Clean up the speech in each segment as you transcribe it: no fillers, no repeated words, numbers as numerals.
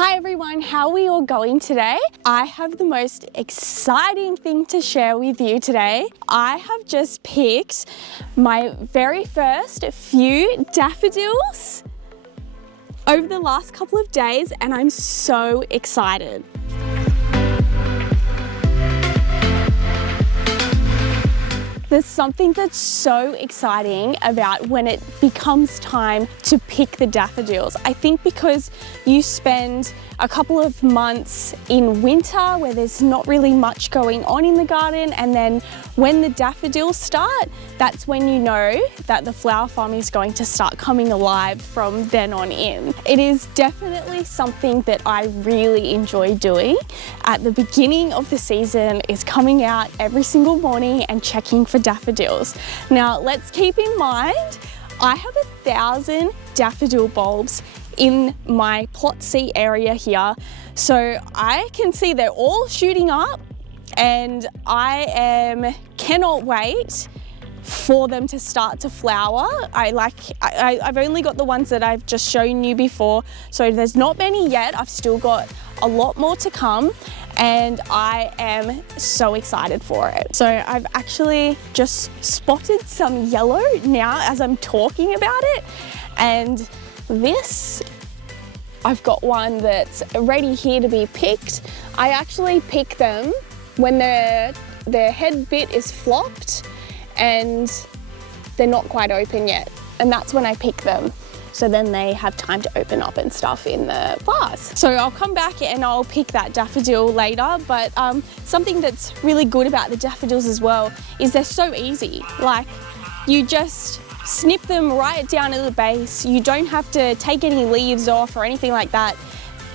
Hi everyone, how are we all going today? I have the most exciting thing to share with you today. I have just picked my very first few daffodils over the last couple of days and I'm so excited. There's something that's so exciting about when it becomes time to pick the daffodils. I think because you spend a couple of months in winter where there's not really much going on in the garden, and then when the daffodils start, that's when you know that the flower farm is going to start coming alive from then on in. It is definitely something that I really enjoy doing. At the beginning of the season is coming out every single morning and checking for daffodils. Now let's keep in mind, I have 1,000 daffodil bulbs in my plot C area here. So I can see they're all shooting up and I cannot wait for them to start to flower. I've only got the ones that I've just shown you before, so there's not many yet. I've still got a lot more to come and I am so excited for it. So I've actually just spotted some yellow now as I'm talking about it, and this, I've got one that's ready here to be picked. I actually pick them when their head bit is flopped and they're not quite open yet, and that's when I pick them. So then they have time to open up and stuff in the vase. So I'll come back and I'll pick that daffodil later, but something that's really good about the daffodils as well is they're so easy. Like, you just snip them right down to the base. You don't have to take any leaves off or anything like that.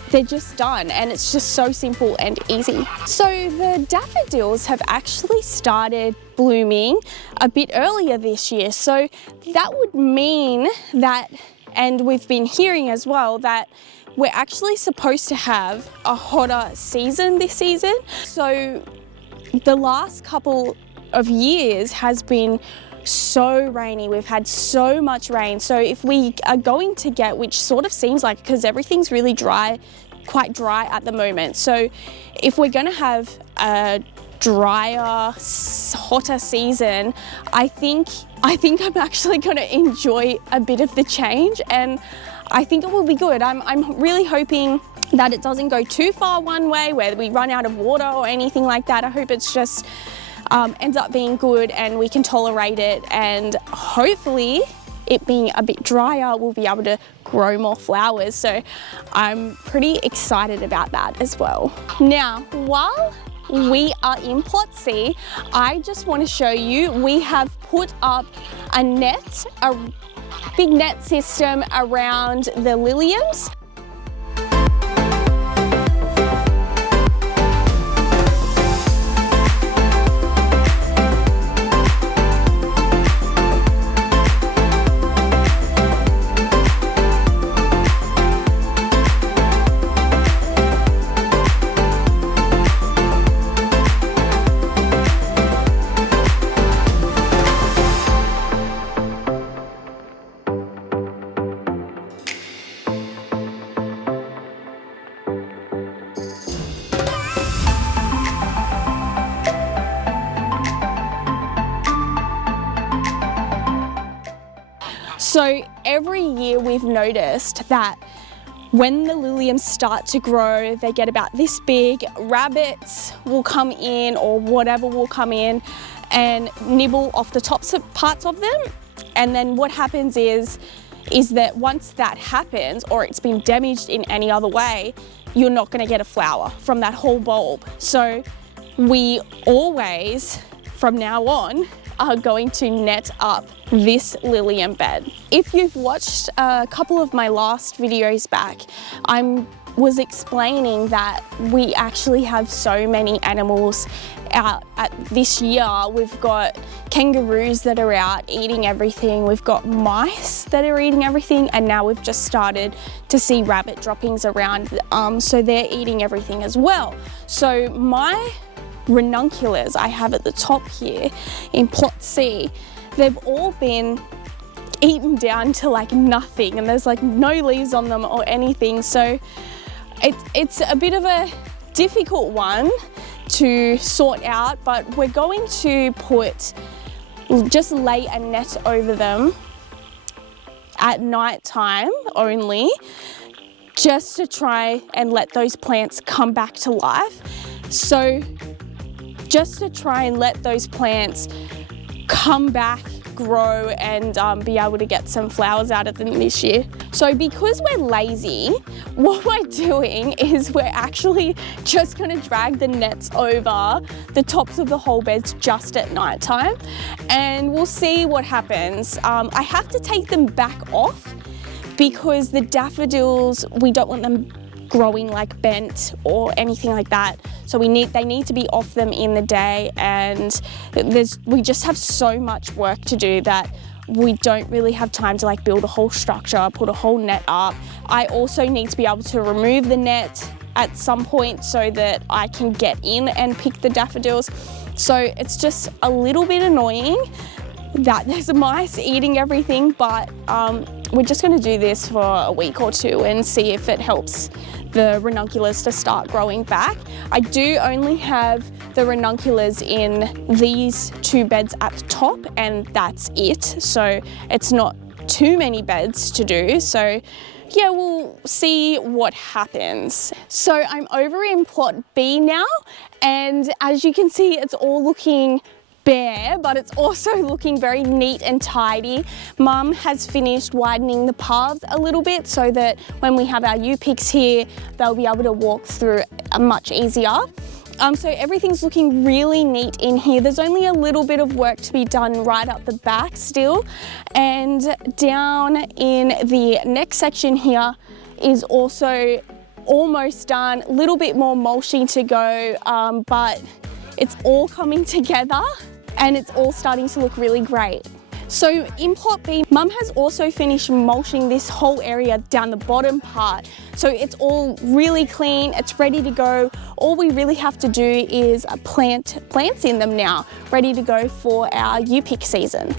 They're just done and it's just so simple and easy. So the daffodils have actually started blooming a bit earlier this year. So that would mean that, and we've been hearing as well, that we're actually supposed to have a hotter season this season. So the last couple of years has been so rainy. We've had so much rain. So if we are going to get, which sort of seems like, because everything's really dry, quite dry at the moment. So if we're going to have a drier, hotter season, I think I'm actually going to enjoy a bit of the change, and I think it will be good. I'm really hoping that it doesn't go too far one way where we run out of water or anything like that. I hope it's just ends up being good and we can tolerate it, and hopefully it being a bit drier we'll be able to grow more flowers. So I'm pretty excited about that as well. Now, while we are in plot C, I just want to show you, we have put up a net, a big net system around the liliums. So every year we've noticed that when the liliums start to grow, they get about this big, rabbits will come in or whatever will come in and nibble off the top parts of them. And then what happens is that once that happens, or it's been damaged in any other way, you're not going to get a flower from that whole bulb. So we always, from now on, are going to net up this lilium bed. If you've watched a couple of my last videos back, I was explaining that we actually have so many animals out this year. We've got kangaroos that are out eating everything, we've got mice that are eating everything, and now we've just started to see rabbit droppings around, so they're eating everything as well. So my Ranunculus I have at the top here in plot C, they've all been eaten down to like nothing, and there's like no leaves on them or anything. So It's a bit of a difficult one to sort out, but we're going to just lay a net over them at night time only, just to try and let those plants come back to life. So just to try and let those plants come back, grow, and be able to get some flowers out of them this year. So because we're lazy, what we're doing is we're actually just gonna drag the nets over the tops of the whole beds just at night time, and we'll see what happens. I have to take them back off because the daffodils, we don't want them growing like bent or anything like that. So they need to be off them in the day, and we just have so much work to do that we don't really have time to like build a whole structure, put a whole net up. I also need to be able to remove the net at some point so that I can get in and pick the daffodils. So it's just a little bit annoying that there's mice eating everything, but we're just going to do this for a week or two and see if it helps the ranunculus to start growing back. I do only have the ranunculus in these 2 beds at the top, and that's it. So it's not too many beds to do. So yeah, we'll see what happens. So I'm over in plot B now, and as you can see, it's all looking bare, but it's also looking very neat and tidy. Mum has finished widening the paths a little bit so that when we have our U-picks here, they'll be able to walk through much easier. So everything's looking really neat in here. There's only a little bit of work to be done right up the back still. And down in the next section here is also almost done. A little bit more mulching to go, but it's all coming together and it's all starting to look really great. So in plot B, Mum has also finished mulching this whole area down the bottom part. So it's all really clean, it's ready to go. All we really have to do is plant plants in them now, ready to go for our U-pick season.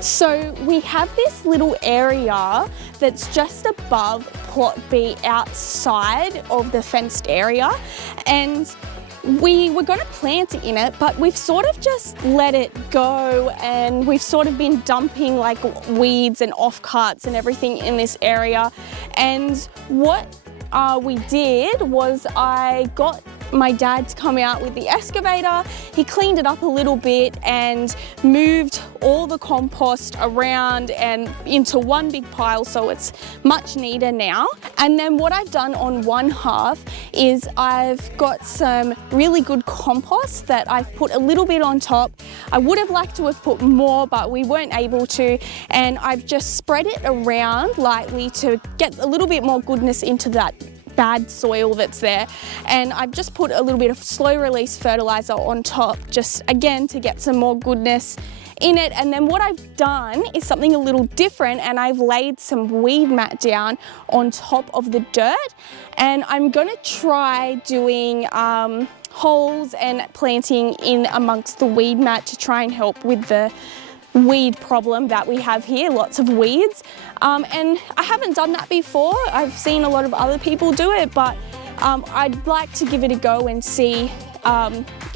So we have this little area that's just above plot B outside of the fenced area, and we were going to plant in it, but we've sort of just let it go, and we've sort of been dumping like weeds and offcuts and everything in this area. And what we did was I got my dad to come out with the excavator. He cleaned it up a little bit and moved all the compost around and into one big pile, so it's much neater now. And then what I've done on one half is I've got some really good compost that I've put a little bit on top. I would have liked to have put more, but we weren't able to, and I've just spread it around lightly to get a little bit more goodness into that bad soil that's there. And I've just put a little bit of slow release fertilizer on top, just again to get some more goodness in it. And then what I've done is something a little different, and I've laid some weed mat down on top of the dirt, and I'm gonna try doing holes and planting in amongst the weed mat to try and help with the weed problem that we have here, lots of weeds. And I haven't done that before. I've seen a lot of other people do it, but I'd like to give it a go and see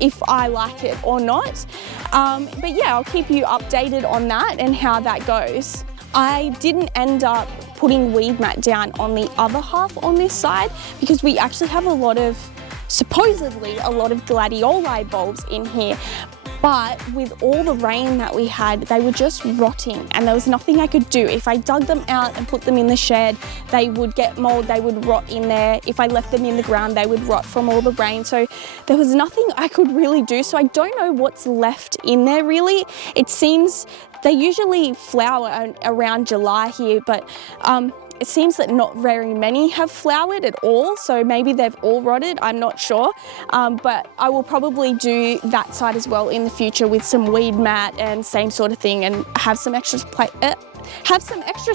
if I like it or not. But yeah, I'll keep you updated on that and how that goes. I didn't end up putting weed mat down on the other half on this side because we actually have supposedly a lot of gladioli bulbs in here. But with all the rain that we had, they were just rotting, and there was nothing I could do. If I dug them out and put them in the shed, they would get mold, they would rot in there. If I left them in the ground, they would rot from all the rain. So there was nothing I could really do. So I don't know what's left in there really. It seems they usually flower around July here, but it seems that not very many have flowered at all, so maybe they've all rotted, I'm not sure. But I will probably do that side as well in the future with some weed mat and same sort of thing, and have some extra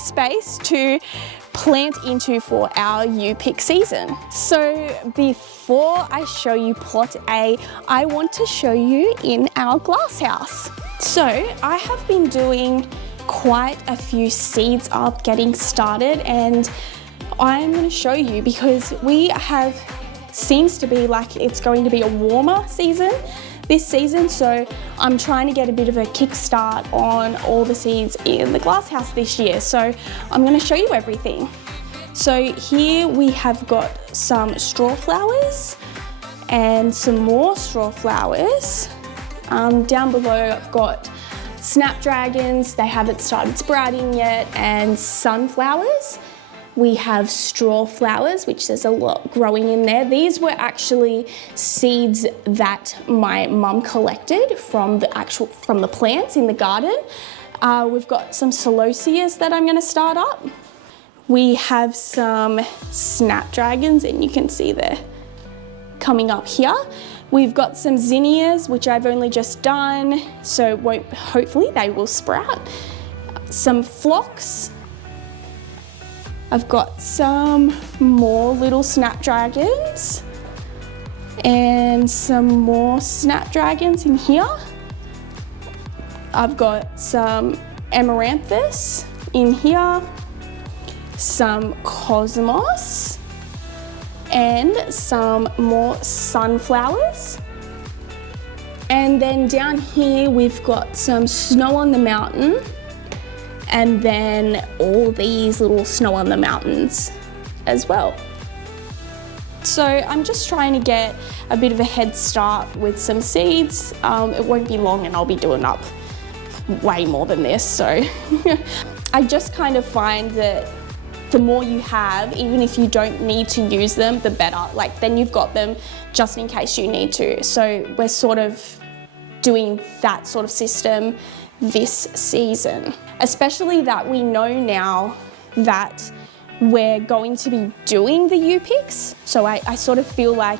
space to plant into for our U-pick season. So before I show you plot A, I want to show you in our glass house. So I have been doing quite a few seeds up, getting started, and I'm going to show you because seems to be like it's going to be a warmer season this season, so I'm trying to get a bit of a kickstart on all the seeds in the glasshouse this year. So I'm going to show you everything. So here we have got some straw flowers and some more straw flowers. Down below I've got snapdragons, they haven't started sprouting yet, and sunflowers. We have straw flowers, which there's a lot growing in there. These were actually seeds that my mum collected from the plants in the garden. We've got some celoseas that I'm going to start up. We have some snapdragons, and you can see they're coming up here. We've got some zinnias, which I've only just done, so hopefully they will sprout. Some phlox. I've got some more little snapdragons and some more snapdragons in here. I've got some amaranthus in here, some cosmos, and some more sunflowers. And then down here we've got some snow on the mountain, and then all these little snow on the mountains as well. So I'm just trying to get a bit of a head start with some seeds. It won't be long and I'll be doing up way more than this. So I just kind of find that the more you have, even if you don't need to use them, the better. Like then you've got them just in case you need to. So we're sort of doing that sort of system this season, especially that we know now that we're going to be doing the U-picks. So I sort of feel like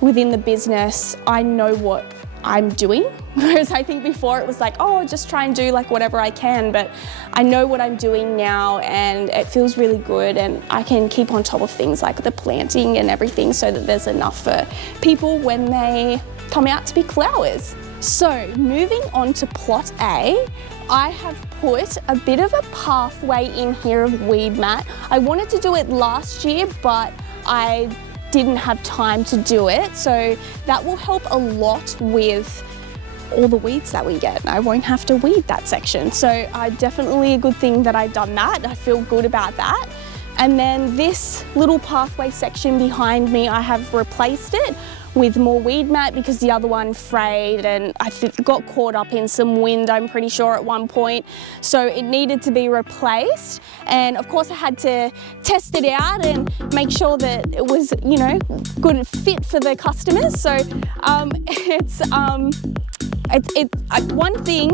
within the business, I know what I'm doing. Whereas I think before it was like, oh, just try and do like whatever I can, but I know what I'm doing now and it feels really good, and I can keep on top of things like the planting and everything so that there's enough for people when they come out to pick flowers. So moving on to plot A, I have put a bit of a pathway in here of weed mat. I wanted to do it last year, but I didn't have time to do it. So that will help a lot with all the weeds that we get. I won't have to weed that section. So definitely a good thing that I've done that. I feel good about that. And then this little pathway section behind me, I have replaced it with more weed mat because the other one frayed and I got caught up in some wind, I'm pretty sure, at one point. So it needed to be replaced. And of course I had to test it out and make sure that it was, you know, good fit for the customers. So one thing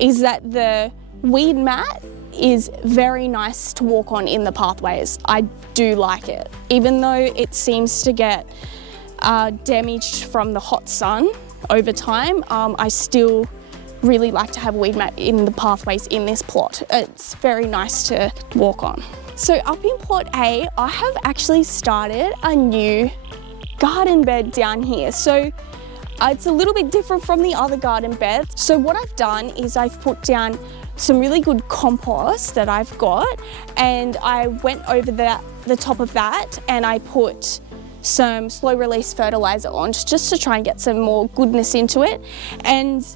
is that the weed mat is very nice to walk on in the pathways. I do like it, even though it seems to get damaged from the hot sun over time. I still really like to have weed mat in the pathways in this plot. It's very nice to walk on. So up in plot A, I have actually started a new garden bed down here. So it's a little bit different from the other garden beds. So what I've done is I've put down some really good compost that I've got, and I went over the top of that and I put some slow release fertilizer on just to try and get some more goodness into it. And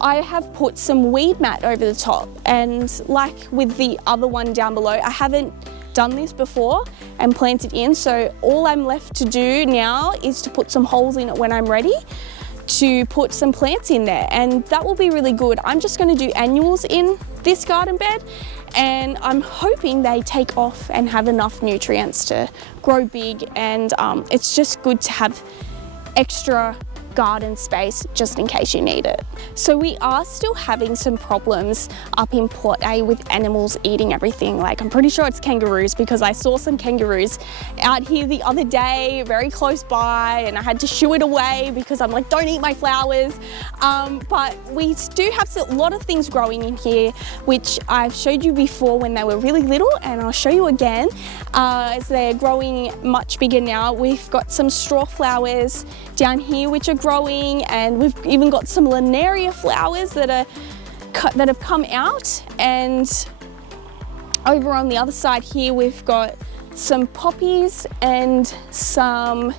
I have put some weed mat over the top, and like with the other one down below, I haven't done this before and planted in, so all I'm left to do now is to put some holes in it when I'm ready to put some plants in there, and that will be really good. I'm just going to do annuals in this garden bed, and I'm hoping they take off and have enough nutrients to grow big, and it's just good to have extra garden space just in case you need it. So we are still having some problems up in Port A with animals eating everything. Like, I'm pretty sure it's kangaroos because I saw some kangaroos out here the other day, very close by, and I had to shoo it away because I'm like, don't eat my flowers. But we do have a lot of things growing in here, which I've showed you before when they were really little, and I'll show you again as they're growing much bigger now. We've got some straw flowers down here which are growing, and we've even got some Linaria flowers that have come out, and over on the other side here we've got some poppies and some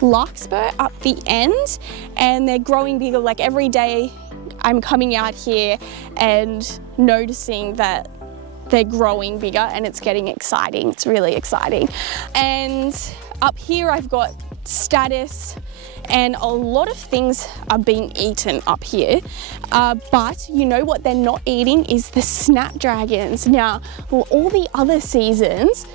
larkspur up the end, and they're growing bigger. Like, every day I'm coming out here and noticing that they're growing bigger, and it's getting exciting. It's really exciting. And up here I've got statice, and a lot of things are being eaten up here, but you know what they're not eating is the snapdragons. Now, all the other seasons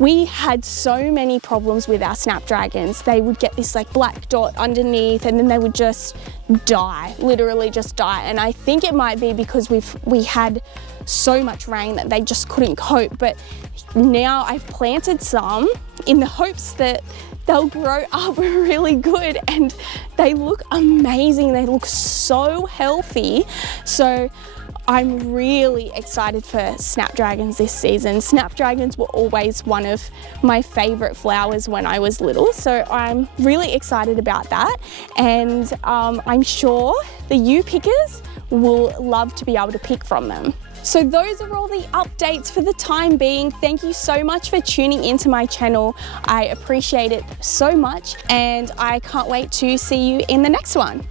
we had so many problems with our snapdragons. They would get this like black dot underneath, and then they would just die, literally just die. And I think it might be because we had so much rain that they just couldn't cope. But now I've planted some in the hopes that they'll grow up really good, and they look amazing. They look so healthy. So I'm really excited for snapdragons this season. Snapdragons were always one of my favorite flowers when I was little, so I'm really excited about that. And I'm sure the you pickers will love to be able to pick from them. So those are all the updates for the time being. Thank you so much for tuning into my channel. I appreciate it so much, and I can't wait to see you in the next one.